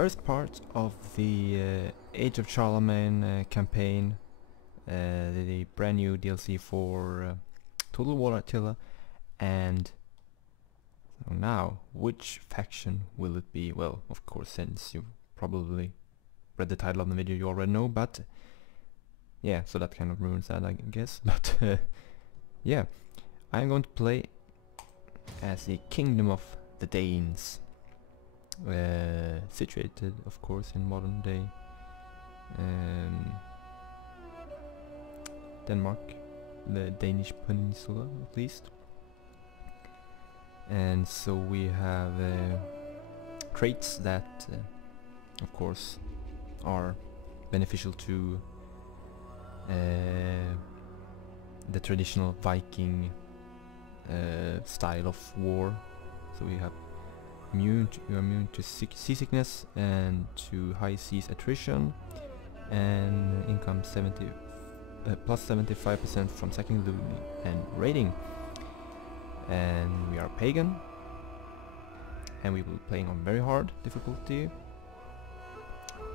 first part of the Age of Charlemagne campaign, the brand new DLC for Total War Attila, and so now, which faction will it be? Well, of course, since you probably read the title of the video, you already know, but yeah, so that kind of ruins that, I guess. But yeah, I'm going to play as the Kingdom of the Danes, situated, of course, in modern day Denmark, the Danish peninsula at least. And so we have traits that, of course, are beneficial to the traditional Viking style of war. So we have you're immune to seasickness and to high seas attrition, and income plus 75% from second loot and raiding. And we are pagan, and we will be playing on very hard difficulty.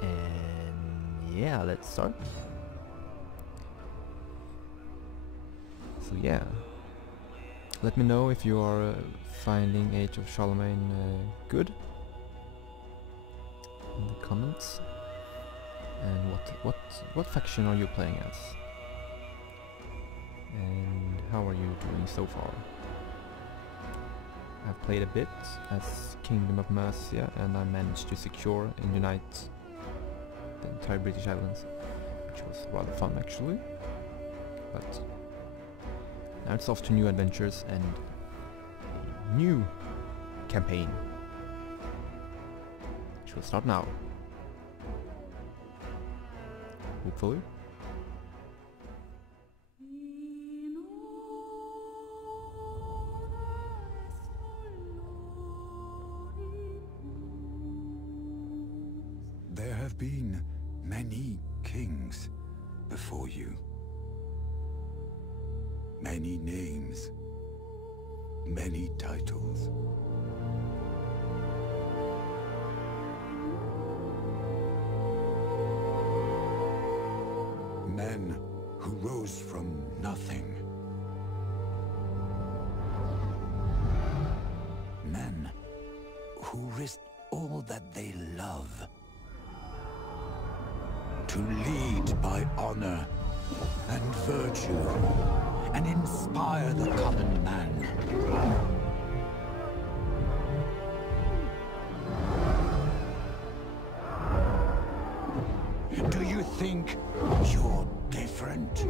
And yeah, let's start. So yeah, let me know if you are finding Age of Charlemagne good in the comments, and what faction are you playing as, and how are you doing so far? I've played a bit as Kingdom of Mercia, and I managed to secure and unite the entire British Islands, which was rather fun actually. But now it's off to new adventures and a new campaign, which will start now, hopefully. There have been many kings before you. Many names, many titles. Men who rose from nothing. Men who risked all that they love to lead by honor and virtue and inspire the common man. Do you think you're different?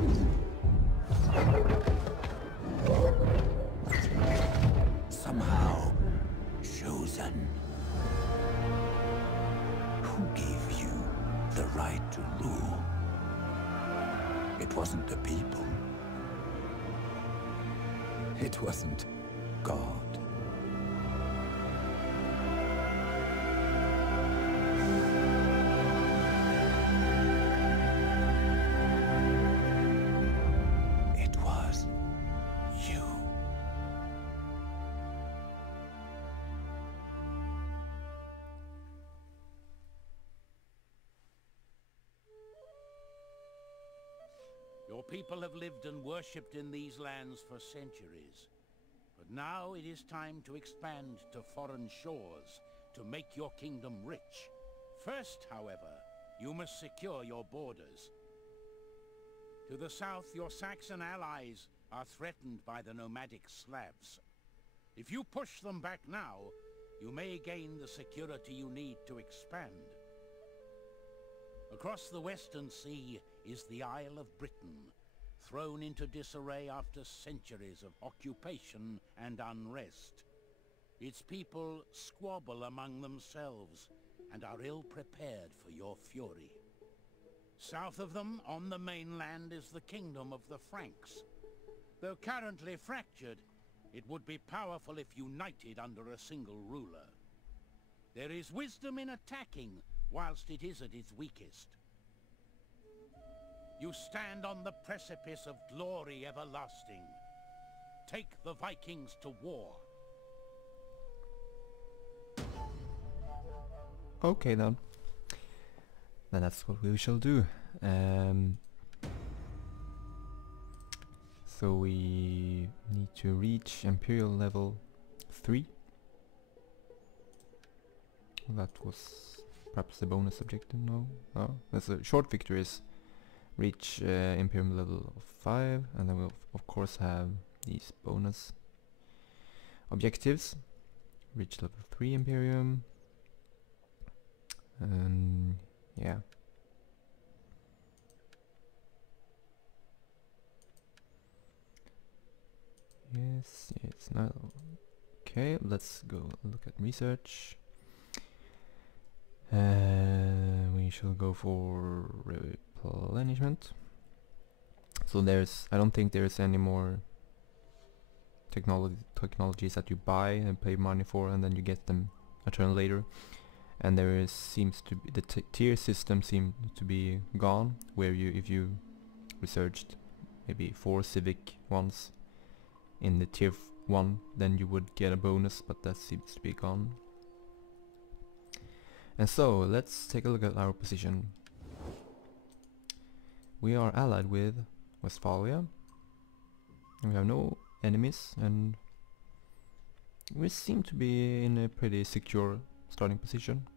Somehow chosen. Who gave you the right to rule? It wasn't the people. It wasn't God. It was you. Your people have lived and worshipped in these lands for centuries. But now it is time to expand to foreign shores to make your kingdom rich. First, however, you must secure your borders. To the south, your Saxon allies are threatened by the nomadic Slavs. If you push them back now, you may gain the security you need to expand. Across the Western Sea is the Isle of Britain, thrown into disarray after centuries of occupation and unrest. Its people squabble among themselves and are ill-prepared for your fury. South of them, on the mainland, is the kingdom of the Franks. Though currently fractured, it would be powerful if united under a single ruler. There is wisdom in attacking whilst it is at its weakest. You stand on the precipice of glory everlasting. Take the Vikings to war. Okay then. Then that's what we shall do. So we need to reach Imperial level 3. That was perhaps the bonus objective, no? Oh, that's a short victories. Reach Imperium level 5, and then we'll of course have these bonus objectives. Reach level 3 Imperium. And yeah. Yes, no. Okay, let's go look at research. We shall go for replenishment. So I don't think there's any more technologies that you buy and pay money for, and then you get them a turn later. And seems to be the tier system seems to be gone, where if you researched maybe 4 civic ones in the tier 1, then you would get a bonus, but that seems to be gone. And so let's take a look at our position. We are allied with Westphalia, and we have no enemies, and we seem to be in a pretty secure starting position.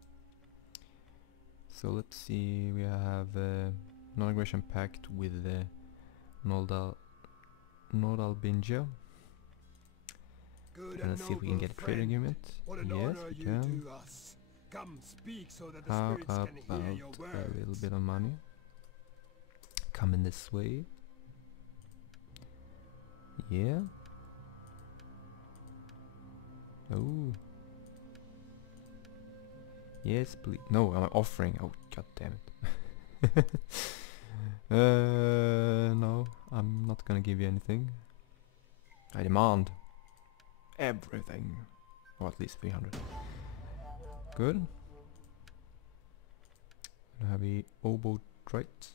So let's see, we have a non-aggression pact with the Nordalbingia. And let's see if we can get a trade agreement. Yes, we can. Come speak so that the How spirits about can hear your a words. little bit of money? Come in this way. Yeah. Oh. Yes, please. No, I'm offering. Oh, god damn it. No, I'm not gonna give you anything. I demand everything. Or at least 300. Good. Have a oboe trite.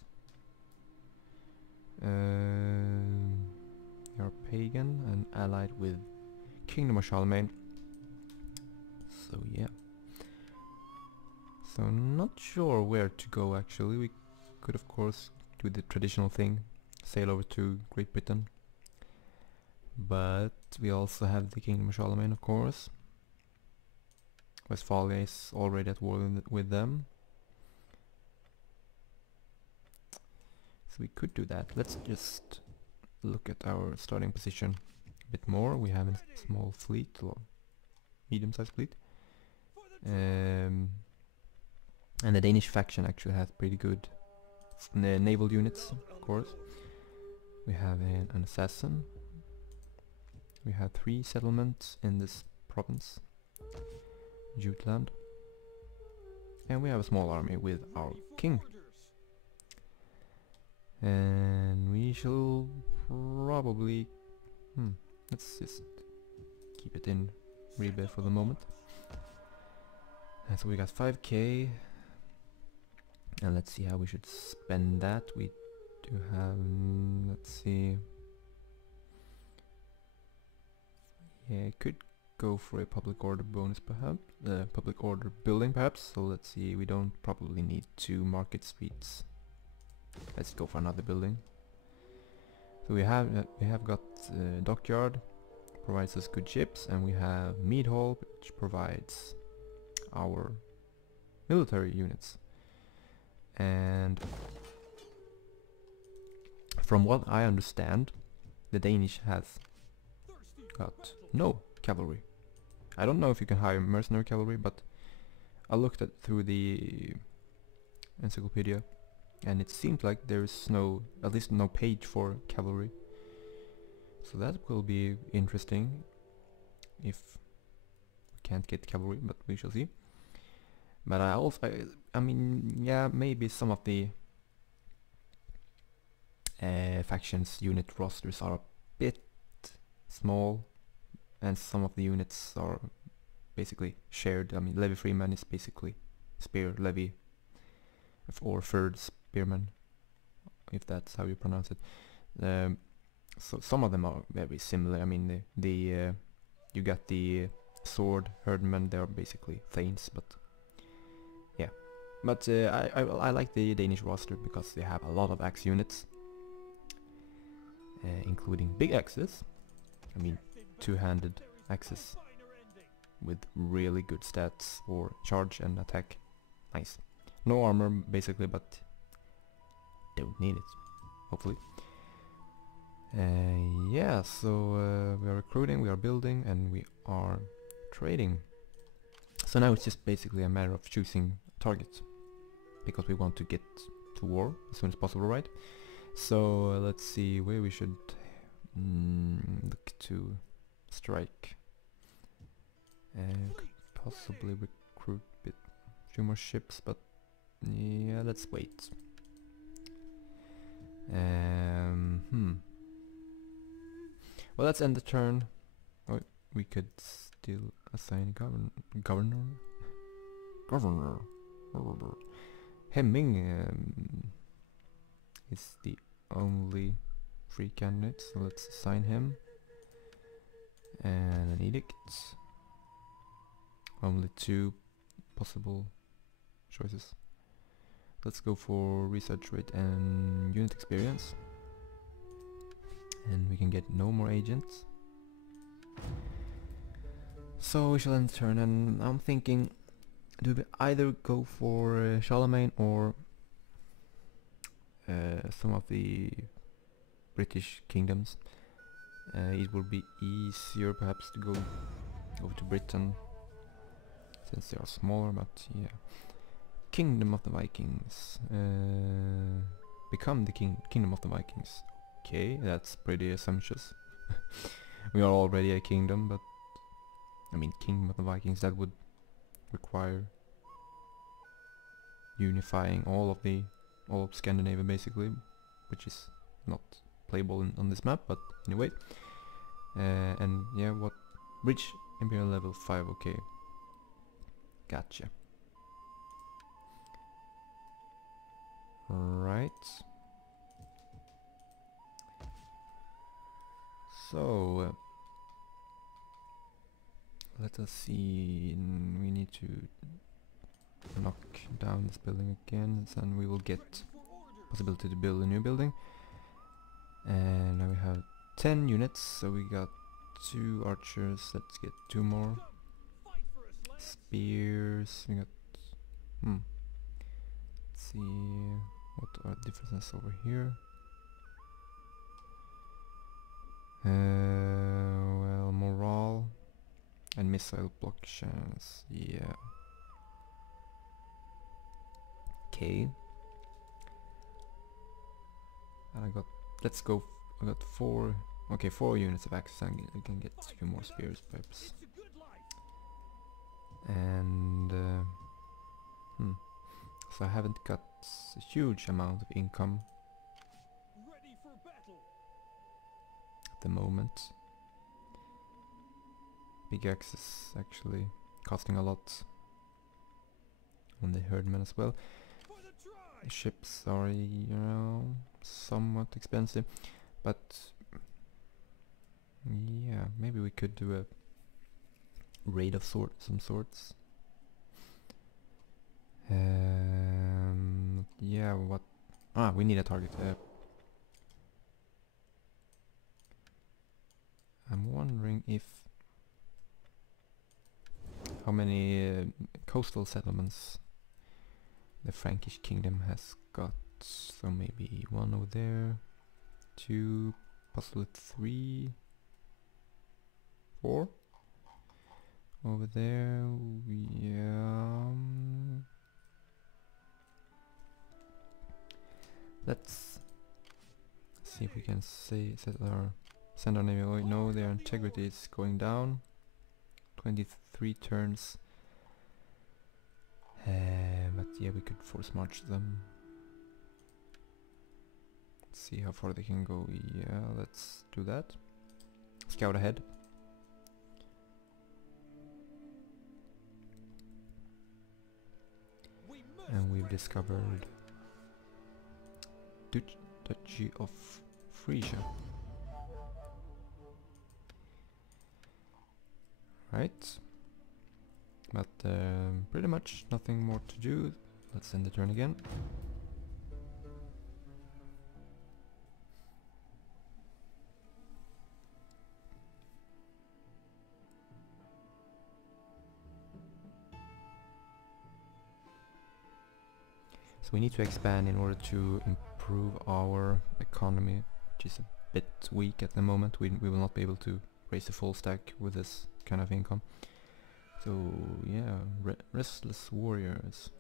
You're pagan and allied with Kingdom of Charlemagne. So yeah. So not sure where to go actually. We could of course do the traditional thing, sail over to Great Britain. But we also have the Kingdom of Charlemagne of course. Westphalia is already at war with them. So we could do that. Let's just look at our starting position a bit more. We have a small fleet, or medium-sized fleet. And the Danish faction actually has pretty good naval units, of course. We have an assassin. We have 3 settlements in this province, Jutland. And we have a small army with our king. And we shall probably... let's just keep it in rebate for the moment. And so we got 5k. And let's see how we should spend that. We do have... let's see... yeah, could go for a public order bonus perhaps. Public order building perhaps. So let's see, we don't probably need 2 market streets. Let's go for another building. So we have got dockyard, provides us good ships, and we have mead hall, which provides our military units. And from what I understand, the Danish has got no cavalry. I don't know if you can hire mercenary cavalry, but I looked through the encyclopedia, and it seems like there's at least no page for cavalry. So that will be interesting if we can't get cavalry, but we shall see. But I mean, yeah, maybe some of the factions unit rosters are a bit small, and some of the units are basically shared. I mean, Levy Freeman is basically spear levy, or third spearman, if that's how you pronounce it. So some of them are very similar. I mean, you got the sword herdmen, they are basically thanes, but But I like the Danish roster because they have a lot of axe units, including big axes. I mean, two-handed axes with really good stats for charge and attack. Nice. No armor basically, but don't need it, hopefully. Yeah, so we are recruiting, we are building, and we are trading. So now it's just basically a matter of choosing targets, because we want to get to war as soon as possible, right? So let's see where we should look to strike. Could possibly recruit a few more ships, but yeah, let's wait. Well, let's end the turn. Oh, we could still assign governor. Hemming is the only free candidate, so let's assign him. And an edict. Only 2 possible choices. Let's go for research rate and unit experience. And we can get no more agents. So we shall end the turn, and I'm thinking, do we either go for Charlemagne or some of the British kingdoms? It would be easier perhaps to go over to Britain, since they are smaller, but yeah. Kingdom of the Vikings. Become the kingdom of the Vikings. Okay, that's pretty assumptuous. We are already a kingdom, but I mean, kingdom of the Vikings, that would require unifying all of Scandinavia basically, which is not playable on this map, but anyway. And yeah, what? Reach Imperial level 5, okay. Gotcha. Right. So let us see. We need to knock down this building again, and we will get possibility to build a new building. And now we have 10 units, so we got 2 archers. Let's get 2 more spears. We got let's see what are differences over here. Well, morale and missile block chance, yeah. Okay. And I got 4, okay, 4 units of access, and I can get 2 more spears perhaps. And so I haven't got a huge amount of income at the moment. Big axes actually costing a lot on the herdmen as well. The ships are, you know, somewhat expensive, but yeah, maybe we could do a raid of some sorts. Yeah, what? We need a target. I'm wondering if how many coastal settlements the Frankish kingdom has got. So maybe 1 over there, 2, possibly 3, 4 over there. Yeah. Let's see if we can send our navy. Oh, no, their integrity is going down. 23 turns. But yeah, we could force march them. Let's see how far they can go. Yeah, let's do that. Scout ahead. And we've discovered Duchy of Frisia. Right. But pretty much nothing more to do. let's end the turn again. So we need to expand in order to improve our economy, which is a bit weak at the moment. We will not be able to raise the full stack with this kind of income. So yeah, restless warriors.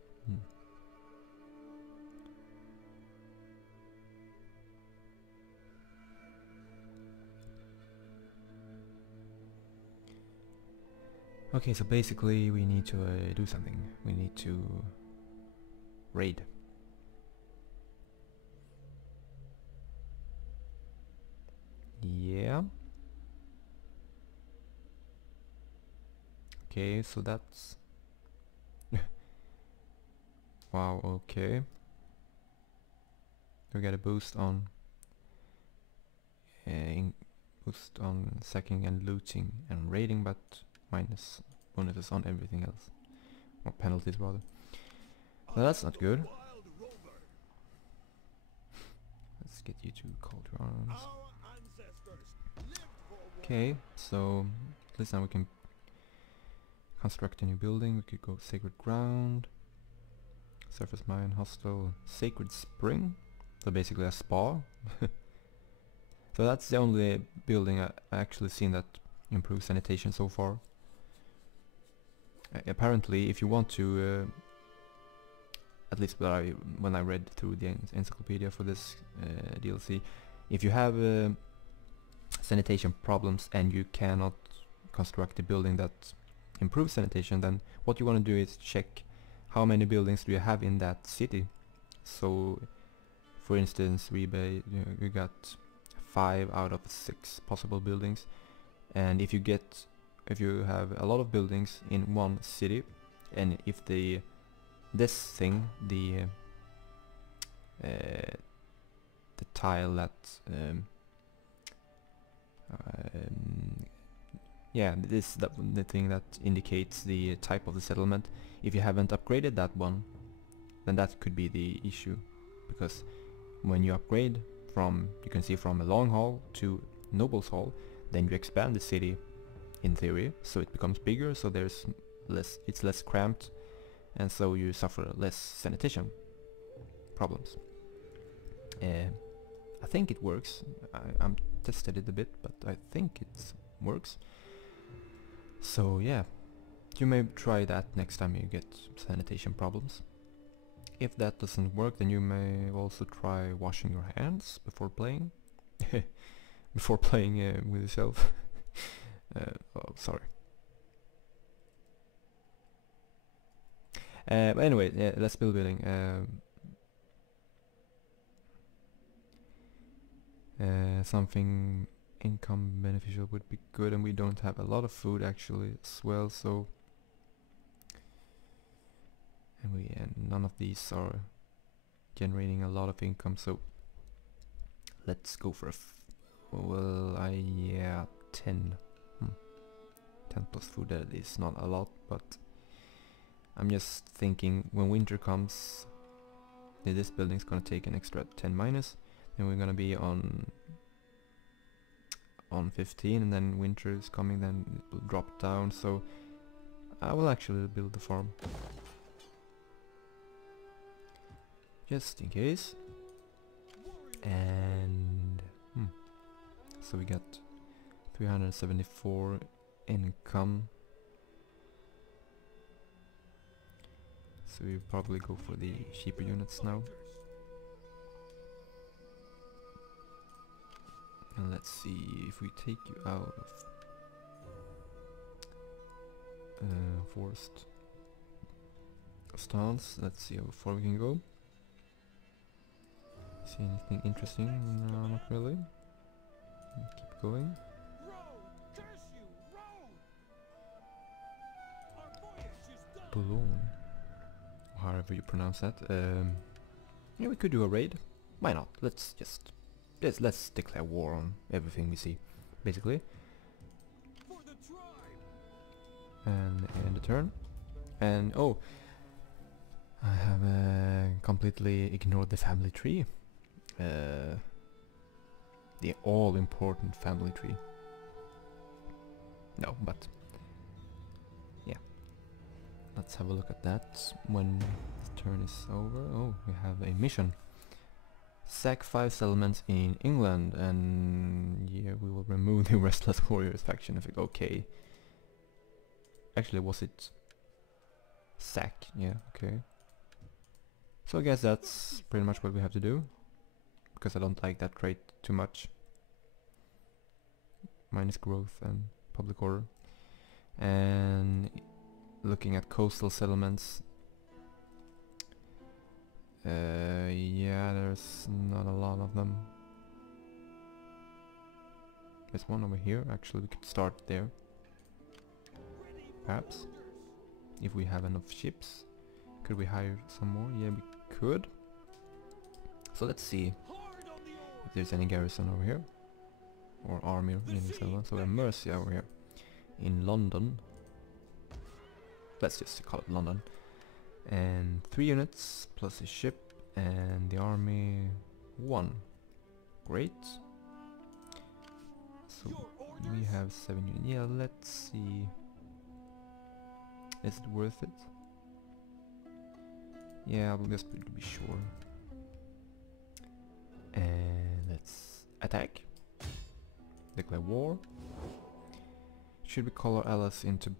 Okay, so basically we need to do something. We need to raid. Yeah. Okay, so that's wow, okay. We got a boost on boost on sacking and looting and raiding, but minus bonuses on everything else. Or penalties rather. Well, that's not good. Let's get you to call to arms. Okay, so at least now we can construct a new building. We could go Sacred Ground, Surface Mine, Hostel, Sacred Spring. So basically a spa. So that's the only building I actually seen that improves sanitation so far. Apparently, if you want to, at least when I read through the encyclopedia for this DLC, if you have sanitation problems and you cannot construct a building that improves sanitation, then what you want to do is check how many buildings do you have in that city. So for instance, we got 5 out of 6 possible buildings, and if you have a lot of buildings in one city, and if the tile that the thing that indicates the type of the settlement, if you haven't upgraded that one, then that could be the issue, because when you upgrade from, you can see, from a long hall to Noble's Hall, then you expand the city in theory, so it becomes bigger, so it's less cramped, and so you suffer less sanitation problems. I think it works. I'm tested it a bit, but I think it works. So yeah, you may try that next time you get sanitation problems. If that doesn't work, then you may also try washing your hands before playing. Before playing with yourself. Oh, sorry. But anyway, yeah, let's build building. Something income beneficial would be good, and we don't have a lot of food actually as well, so and none of these are generating a lot of income, so let's go for a yeah, 10 10 plus food. That is not a lot, but I'm just thinking when winter comes, this building's gonna take an extra 10 minus, and we're gonna be on 15, and then winter is coming, then it will drop down, so I will actually build the farm just in case. And so we got 374 income, so we probably go for the cheaper units now. And let's see, if we take you out of forced stance, let's see how far we can go. See anything interesting? No, not really. Keep going. Boulogne, however you pronounce that. Yeah, we could do a raid. Why not? Let's declare war on everything we see, basically. And end the turn. And oh, I have completely ignored the family tree. The all-important family tree. No, but yeah. Let's have a look at that when this turn is over. Oh, we have a mission. Sack 5 settlements in England, and yeah, we will remove the Restless Warriors faction if it okay. Actually, was it sack? Yeah, okay. So I guess that's pretty much what we have to do, because I don't like that trait too much. Minus growth and public order. And looking at coastal settlements, yeah, there's not a lot of them. There's one over here. Actually, we could start there. Perhaps, if we have enough ships. Could we hire some more? Yeah, we could. So let's see if there's any garrison over here, or army in this one. So we have Mercia over here in London. Let's just call it London. And 3 units plus a ship, and the army 1. Great. So we have 7 units. Yeah, let's see. Is it worth it? Yeah, we'll just be sure. And let's attack. Declare war. Should we call our allies into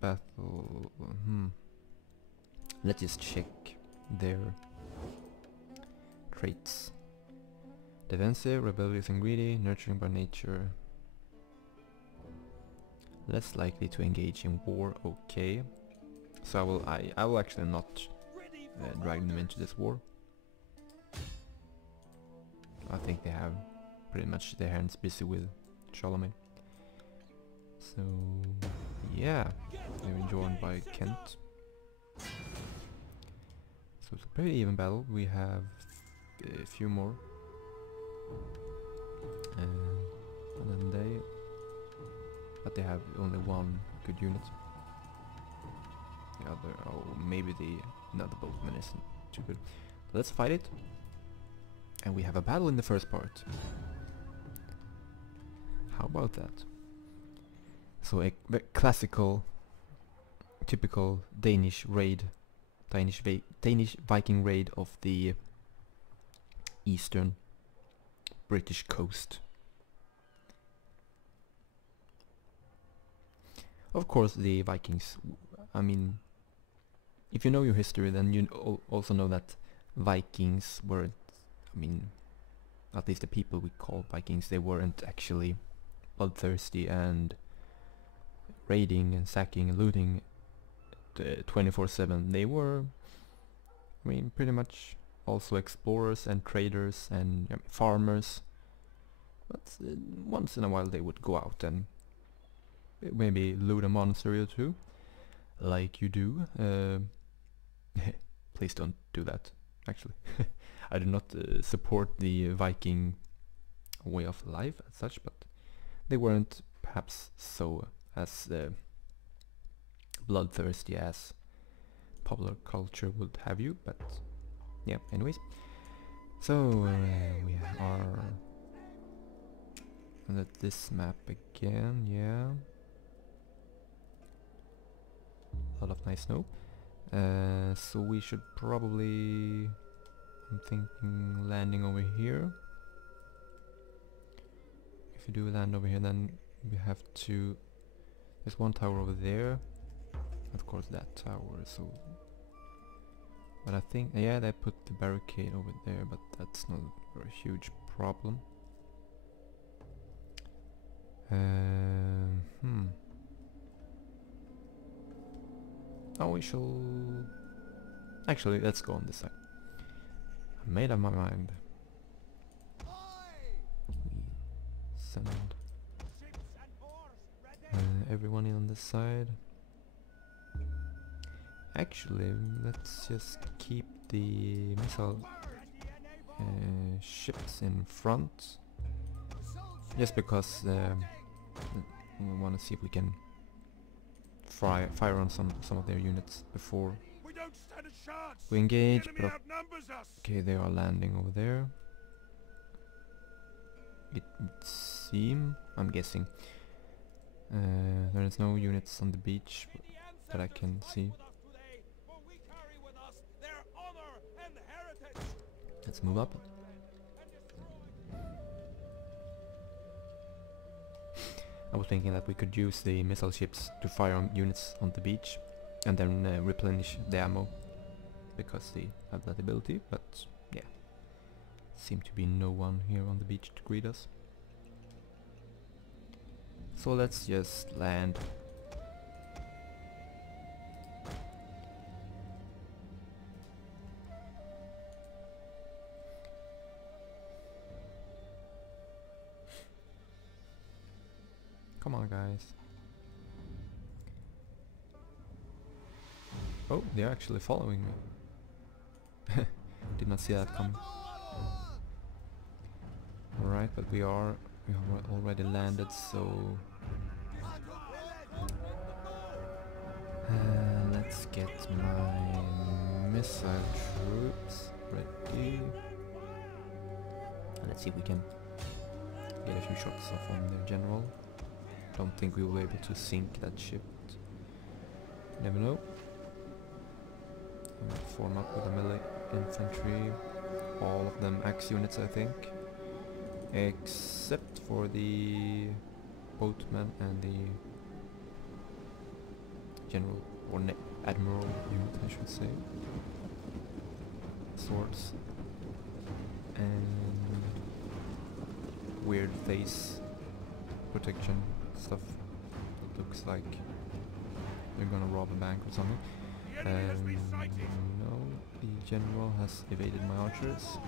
battle? Let's just check their traits. Defensive, rebellious and greedy, nurturing by nature. Less likely to engage in war, okay. So I will actually not drag them into this war. I think they have pretty much their hands busy with Charlemagne. So yeah, they're joined by Kent. So it's a pretty even battle. We have a few more, and then but they have only one good unit. The other, oh, maybe the boatman isn't too good. But let's fight it. And we have a battle in the first part. How about that? So a classical, typical Danish raid, Danish Viking raid of the eastern British coast. Of course, the Vikings, I mean, if you know your history, then you also know that Vikings weren't, I mean, at least the people we call Vikings, they weren't actually bloodthirsty and raiding and sacking and looting 24/7. They were, I mean, pretty much also explorers and traders and farmers. But once in a while they would go out and maybe loot a monastery or two, like you do. Please don't do that, actually. I do not support the Viking way of life as such, but they weren't perhaps so as bloodthirsty as popular culture would have you, but yeah, anyways. So we are at this map again, yeah. A lot of nice snow. So we should probably, I'm thinking, landing over here. If you do land over here, then we have to, there's one tower over there, of course that tower, so, but I think, yeah, they put the barricade over there, but that's not a very huge problem. Oh, we shall... Actually, let's go on this side. I made up my mind. We send everyone in on this side. Actually, let's just keep the missile ships in front. Just because we want to see if we can fire on some of their units before the shots. We engage, The enemy but outnumbers us. okay, they are landing over there. It would seem, I'm guessing. There is no units on the beach that I can see. Let's move up. I was thinking that we could use the missile ships to fire on units on the beach and then replenish the ammo, because they have that ability, but yeah. Seem to be no one here on the beach to greet us. So let's just land. Come on, guys. Oh, they're actually following me. Did not see that coming. Alright, but we have already landed, so let's get my missile troops ready. Let's see if we can get a few shots off on their general. Don't think we will be able to sink that ship. Never know. I'm gonna form up with a melee infantry. All of them axe units, I think. Except for the boatman and the general, or admiral unit, I should say. Swords. And weird face protection stuff. It looks like they're gonna rob a bank or something. No, the general has evaded my archers.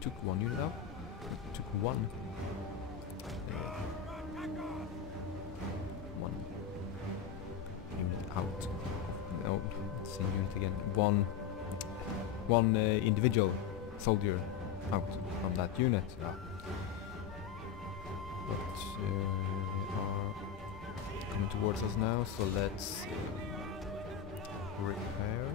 Took one unit out. Took one. One unit out. No, same unit again. One individual soldier out from that unit. Yeah. But they are coming towards us now, so let's prepare.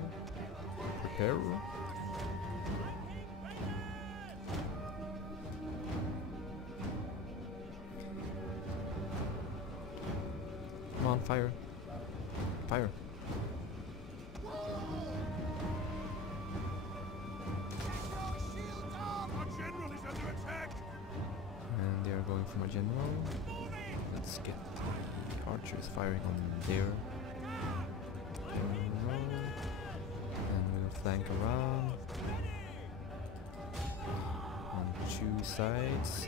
Come on, fire. Fire. And they are going for my general. Let's get the archers firing on their general. And we'll flank around on two sides.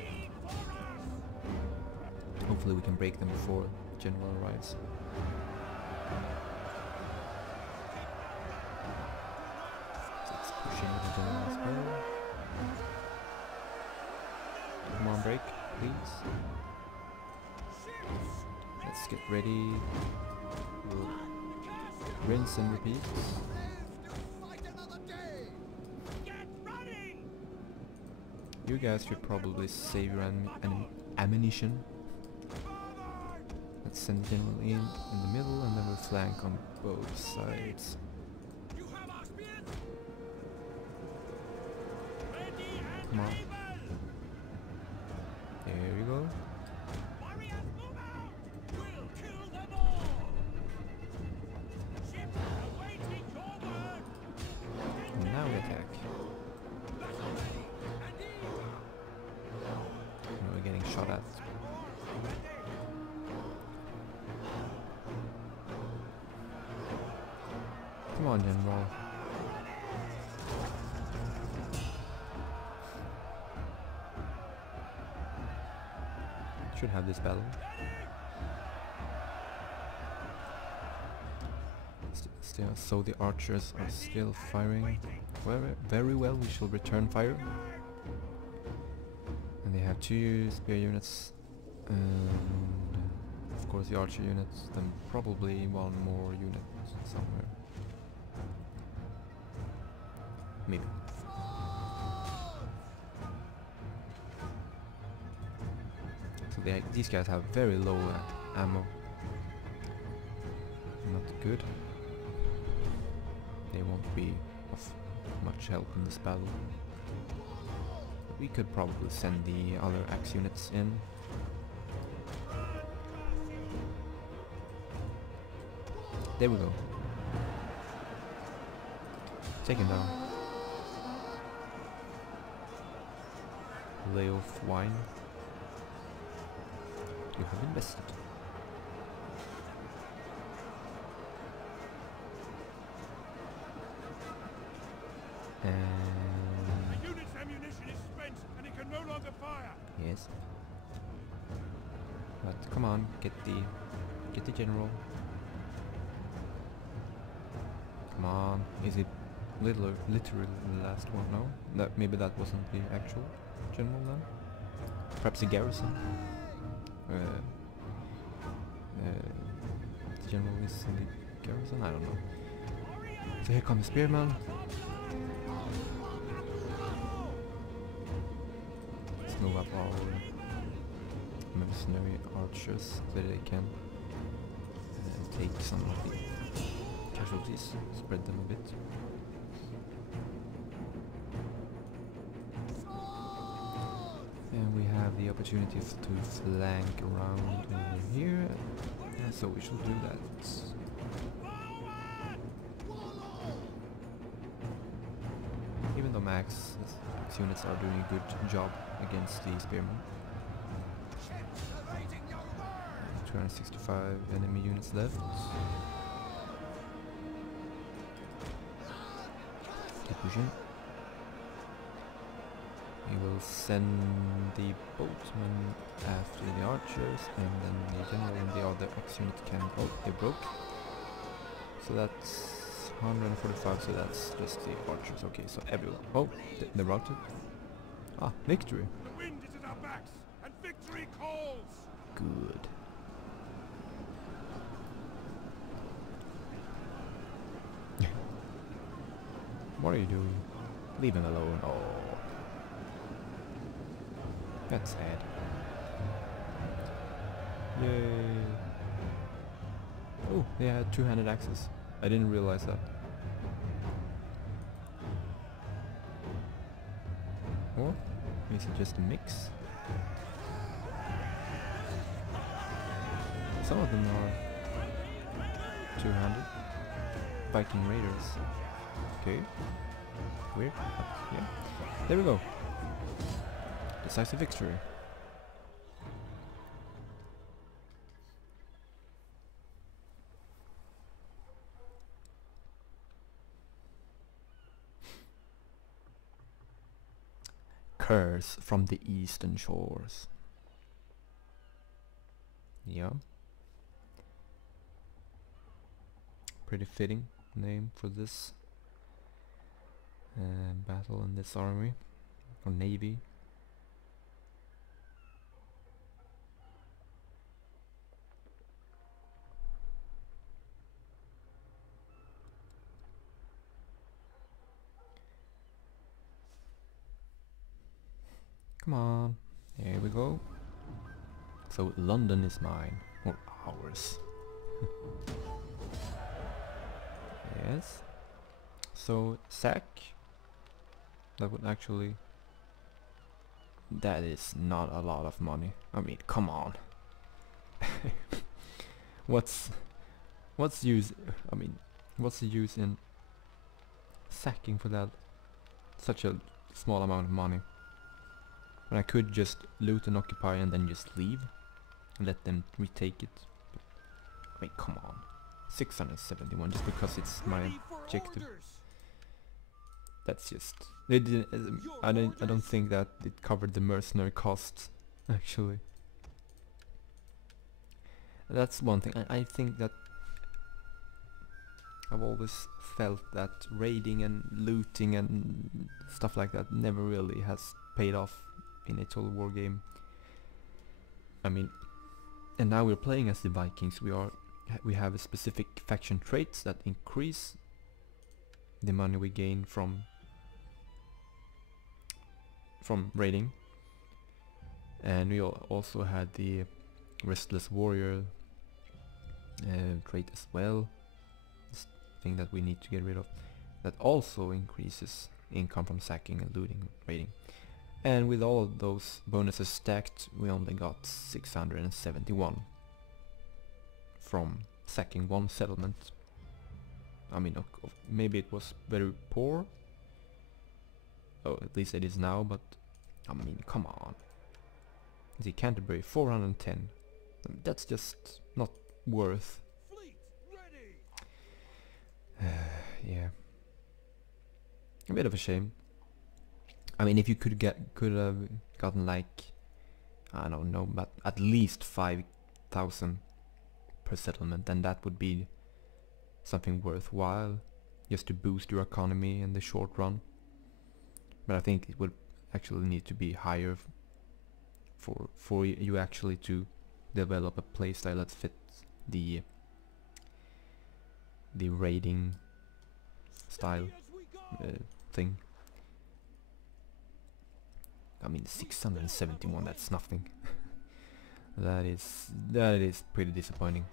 Hopefully we can break them before the general arrives. So it's pushing with the general as well. Come on, break, please. Let's get ready. We'll rinse and repeat. You guys should probably save your ammunition. Let's send the general in the middle, and then we'll flank on both sides. Come on. There you go. And now we attack. And we're getting shot at. Come on, General. Should have this battle. So the archers are still firing. Very well, we shall return fire. And they have 2 spear units. And of course the archer units, then probably one more unit somewhere. Maybe. So these guys have very low ammo. good. They won't be of much help in this battle. But we could probably send the other axe units in. There we go. Taken down. Lay off wine. You have invested. The unit's ammunition is spent and it can no longer fire. Yes. But come on, get the general. Come on, is it literally the last one? No, that maybe that wasn't the actual general then. Perhaps the garrison. The general is in the garrison. I don't know. So here come the spearman. Let's move up our mercenary archers so that they can take some of the casualties, spread them a bit. And we have the opportunity to flank around here, and so we shall do that. Even though Max units are doing a good job against the spearmen. 265 enemy units left. Keep pushing. We will send the boatmen after the archers, and then the general and the other axe unit can... Oh, they broke. So that's 145, so that's just the archers. Okay, so everyone... Oh, they're routed. Ah, victory. The wind is at our backs and victory calls. Good. What are you doing? Leave him alone. Oh. That's sad. Yay. Oh, they had two-handed axes. I didn't realize that. Or is it just a mix? Some of them are two-handed. Viking raiders. Okay. Weird. Yeah. There we go. Decisive victory. Curse from the eastern shores. Yeah. Pretty fitting name for this battle in this army or navy. Come on, here we go. So London is mine, or ours. Yes. So sack. That would actually... That is not a lot of money. I mean, come on. What's use? I mean, what's the use in sacking for that such a small amount of money? When I could just loot and occupy and then just leave and let them retake it. But, I mean, come on. 671 just because it's my objective. That's just... They didn't... I don't think that it covered the mercenary costs, actually. That's one thing. I think that I've always felt that raiding and looting and stuff like that never really has paid off in a total war game. I mean, and now we're playing as the Vikings. We have a specific faction traits that increase the money we gain from raiding, and we also had the restless warrior trait as well, thing that we need to get rid of. That also increases income from sacking and looting and raiding. And with all of those bonuses stacked, we only got 671 from sacking one settlement. I mean, maybe it was very poor. Oh, at least it is now, but I mean, come on. The Canterbury, 410. That's just not worth. Fleet ready. Yeah. A bit of a shame. I mean, if you could have gotten like, I don't know, but at least 5,000 per settlement, then that would be something worthwhile, just to boost your economy in the short run. But I think it would actually need to be higher for you actually to develop a playstyle that fits the raiding style thing. I mean, 671, that's nothing. that is pretty disappointing.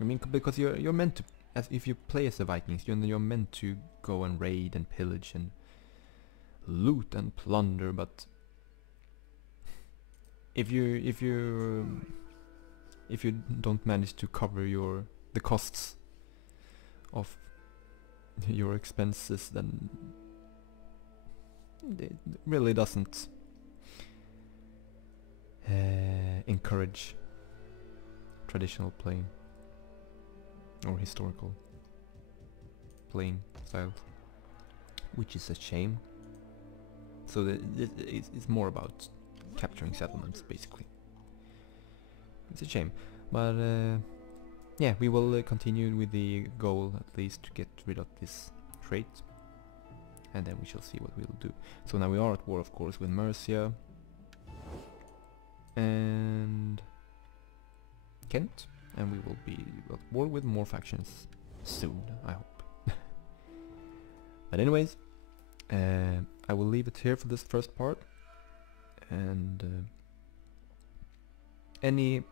I mean, because you're meant to, as if you play as the Vikings, you're meant to go and raid and pillage and loot and plunder, but if you don't manage to cover the costs of your expenses, then it really doesn't encourage traditional playing or historical playing styles, which is a shame. So it's more about capturing settlements, basically. It's a shame, but yeah, we will continue with the goal at least to get rid of this trait, and then we shall see what we'll do. So now we are at war, of course, with Mercia and Kent, and we will be at war with more factions soon, I hope. But anyways, I will leave it here for this first part, and any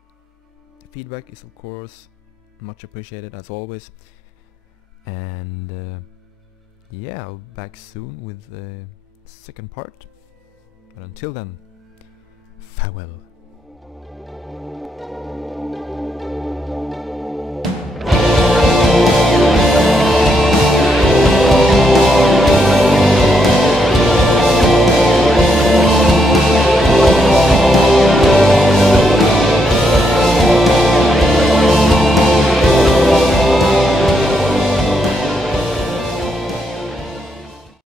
feedback is of course much appreciated as always, and yeah, I'll be back soon with the second part, but until then, farewell.